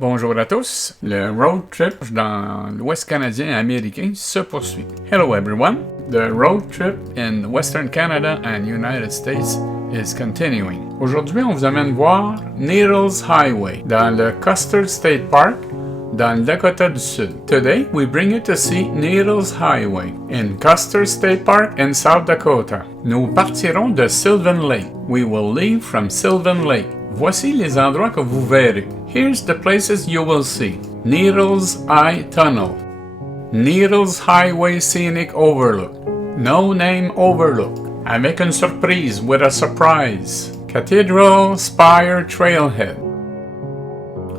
Bonjour à tous, le road trip dans l'Ouest canadien américain se poursuit. Hello everyone, the road trip in Western Canada and United States is continuing. Aujourd'hui, on vous amène voir Needles Highway dans le Custer State Park dans le Dakota du Sud. Today, we bring you to see Needles Highway in Custer State Park in South Dakota. Nous partirons de Sylvan Lake. We will leave from Sylvan Lake. Voici les endroits que vous verrez. Here's the places you will see. Needles Eye Tunnel, Needles Highway Scenic Overlook, No Name Overlook, avec une surprise with a surprise, Cathedral Spire Trailhead.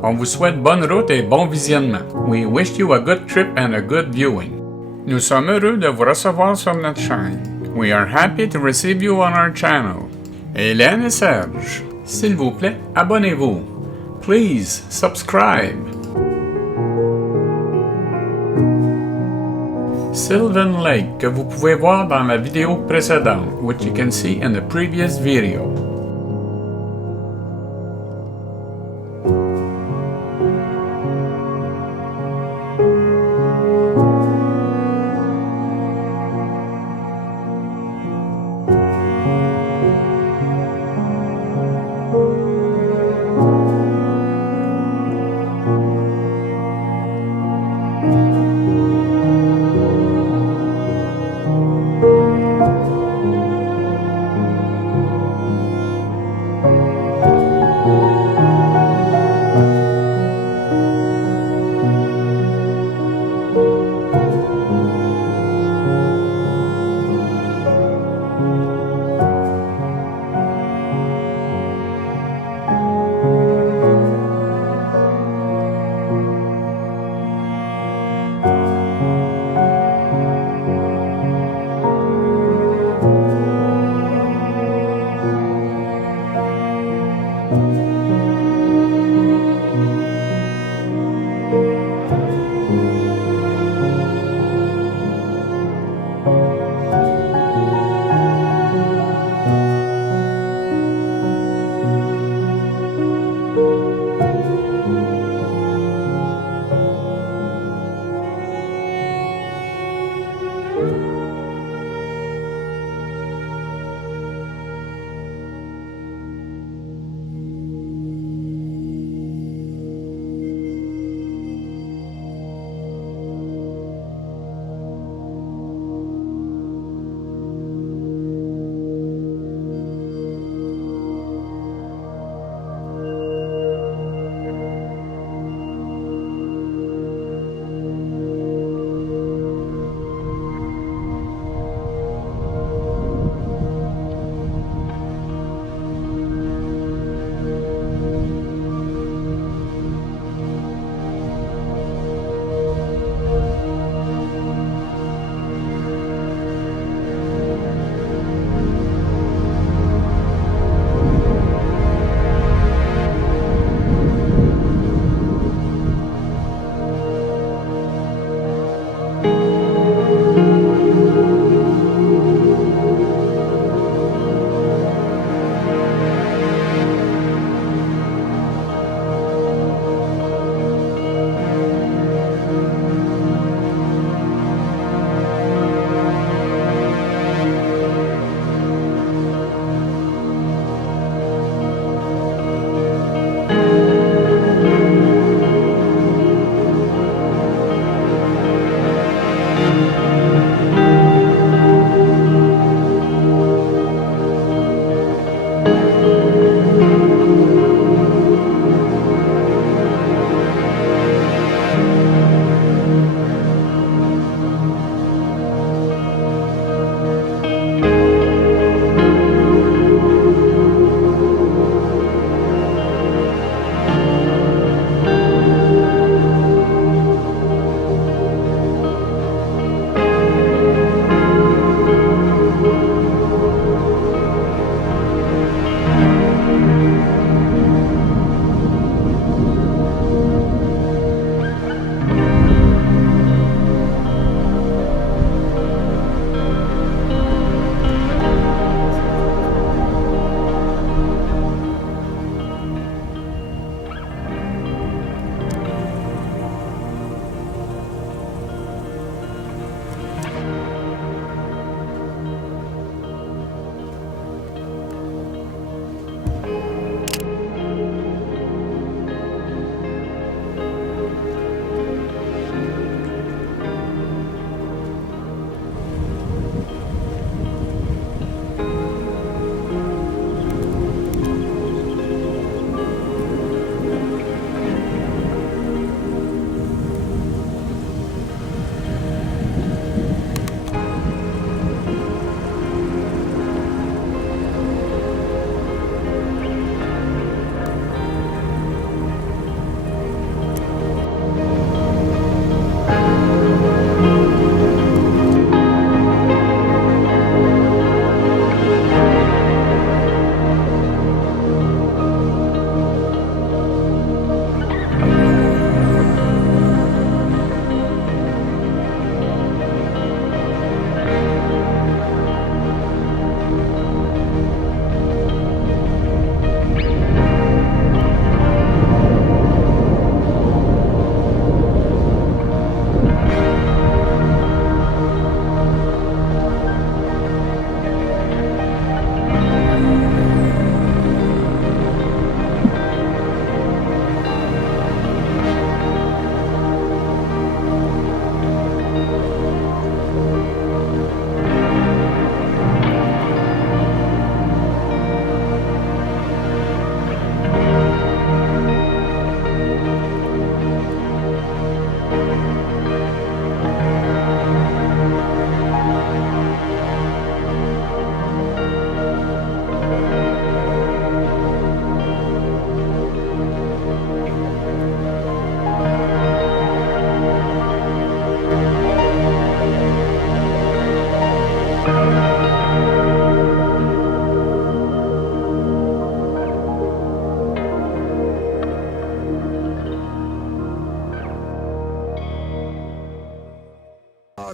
On vous souhaite bonne route et bon visionnement. We wish you a good trip and a good viewing. Nous sommes heureux de vous recevoir sur notre chaîne. We are happy to receive you on our channel. Hélène et Serge, s'il vous plaît, abonnez-vous. Please subscribe. Sylvan Lake, que vous pouvez voir dans la vidéo précédente, which you can see in the previous video.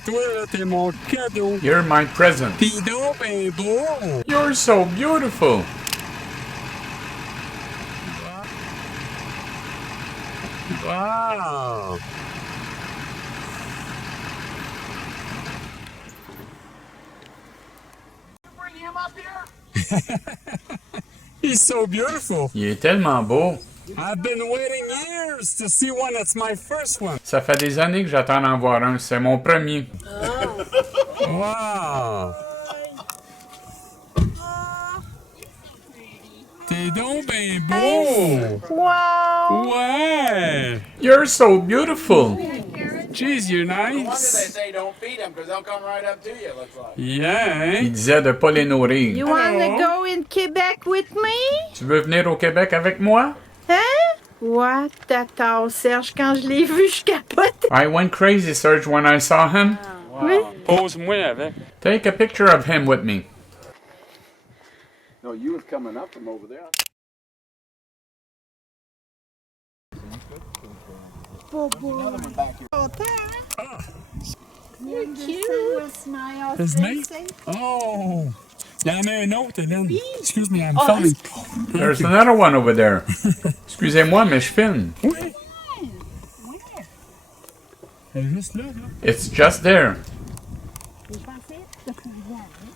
toi, là, t'es mon cadeau. You're my present. T'es donc ben beau. You're so beautiful. Wow. Bring him up here? He's so beautiful. Il est tellement beau. I've been waiting years to see one. That's my first one. Ça fait des années que j'attends d'en voir un. C'est mon premier. Wow. T'es donc ben beau. Wow! Ouais. You're so beautiful. Jeez, you're Wonder they nice. say don't feed them because they'll come right up to you, it looks like. Yeah, Il hein? disait de pas les nourrir. You wanna Hello. go in Quebec with me? Tu veux venir au Québec avec moi? Hein? Ouais, tata, Serge, quand je l'ai vu, je capote. I went crazy, Serge, when I saw him. Oui. Pose-moi avec. Take a picture of him with me. No, you was coming up from over there. His mate? Oh. Il y en a un autre, Hélène. Excuse me, I'm filming. There's another one over there. Excusez-moi, mais je filme. Oui. Elle est juste là, là. It's just there.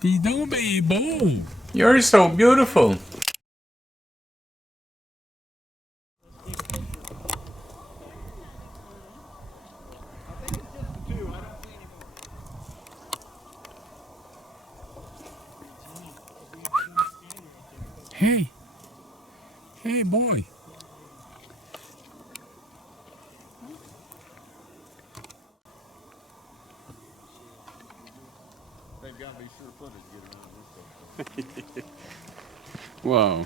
T'es donc ben beau. You're so beautiful. Hey. Hey, boy. They've got to be sure footed to get around this. Wow.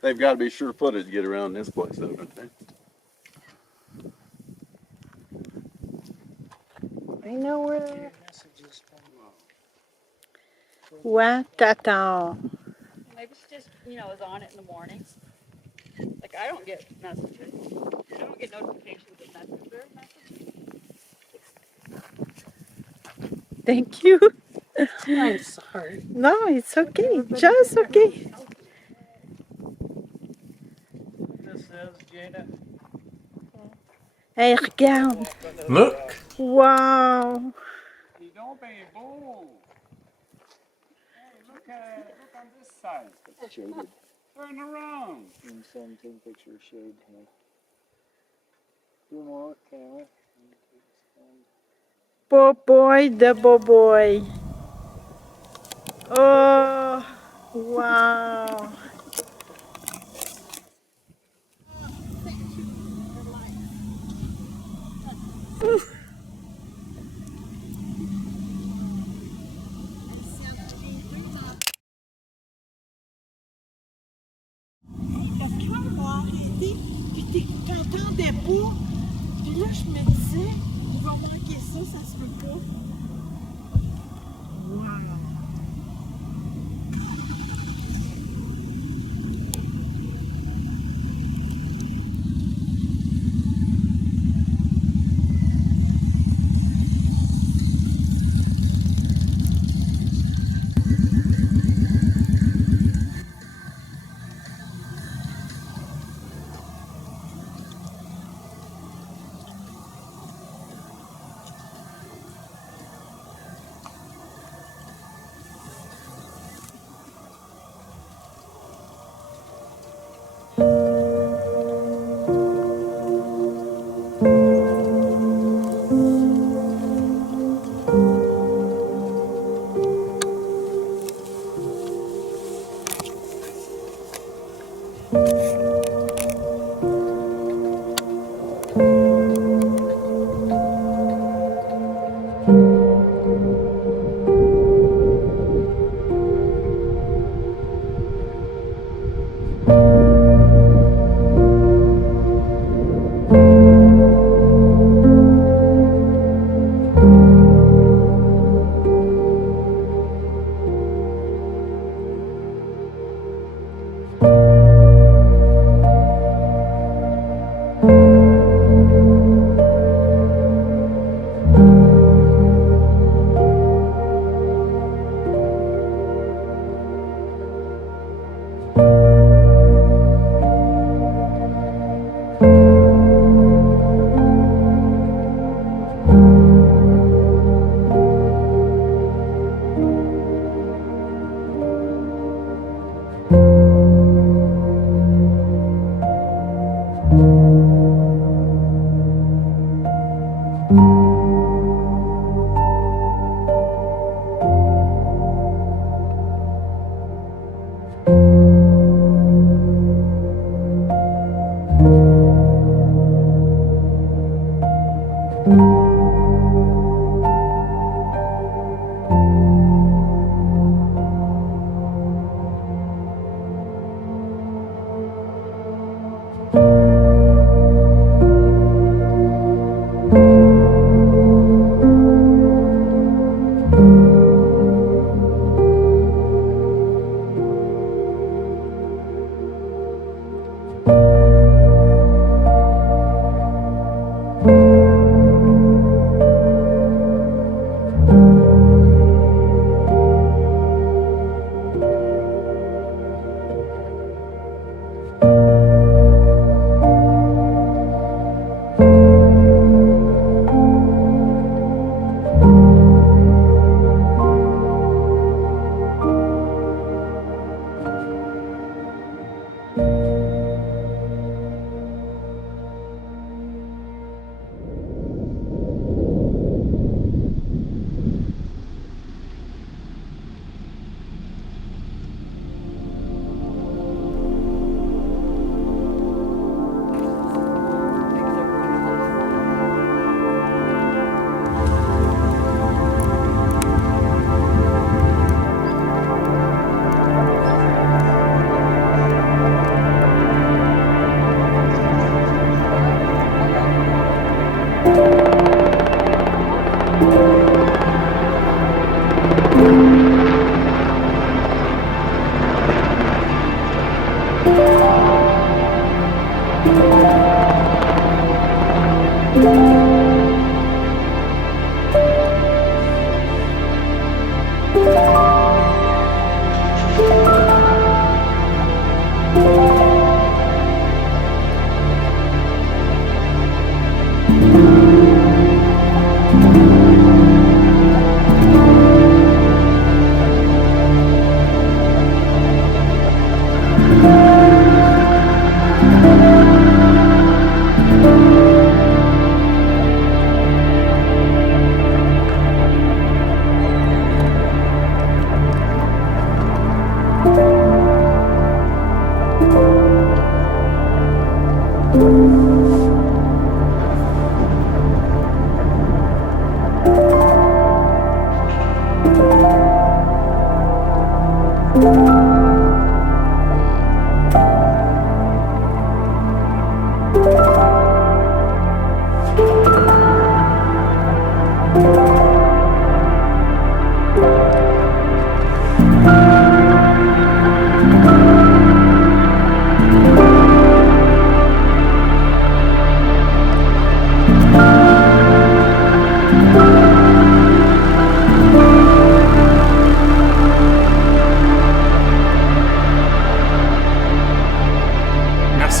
They've got to be sure footed to get around this place, though, don't they? I know where. Ouais, tata. Maybe she just, is on it in the morning. Like, I don't get messages. I don't get notifications of messenger messages. Thank you. I'm sorry. No, it's okay. Just okay. This says, Jada. Hey, regarde. Look. Wow. T'es donc ben beau. Hey, look on this side. Turn around. 17 picture shade here. Do more camera. Boboy de boboy. Oh, wow. Le cœur m'a arrêté, puis t'entendais pas. Puis là, je me disais, il va manquer ça, ça se peut pas. Wow.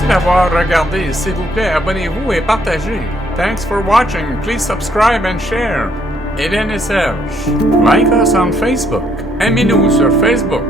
D'avoir regardé. S'il vous plaît, abonnez-vous et partagez. Thanks for watching. Please subscribe and share. Hélène et Serge. Like us on Facebook. Aimez-nous sur Facebook.